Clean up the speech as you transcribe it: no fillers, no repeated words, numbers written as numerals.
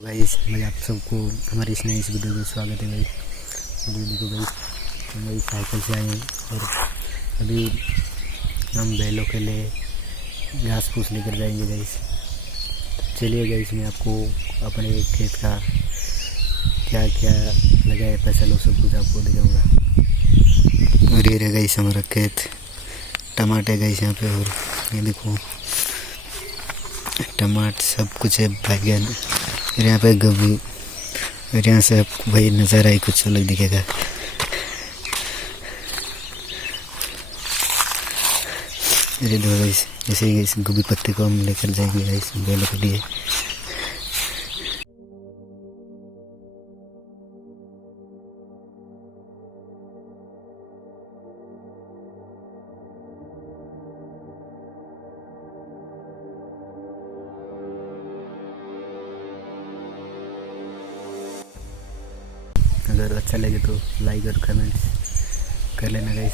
Guys मैं आप सबको हमारे इस नई वीडियो में स्वागत है। गाइस वीडियो देखो गाइस, हम भाई साइकिल से आए हैं और अभी हम बैलों के लिए घास फूस लेकर जाएंगे। गाइस चलिए गाइस, मैं आपको अपने खेत का क्या क्या लगाया फसल वो सब कुछ आपको दिखाऊंगा। और ये रहा गाइस हमारा खेत, टमाटर गाइस यहाँ पे, और ये देखो टमाटर सब कुछ है, बैगन, और यहाँ पे गोभी, और यहाँ से आपको भाई नज़ारा ही कुछ अलग दिखेगा। अरे दो गाइस, ऐसे ही इस गोभी पत्ते को हम लेकर जाएंगे गाइस बैलों के लिए। अगर अच्छा लगे तो लाइक और कमेंट्स कर लेना गाइस।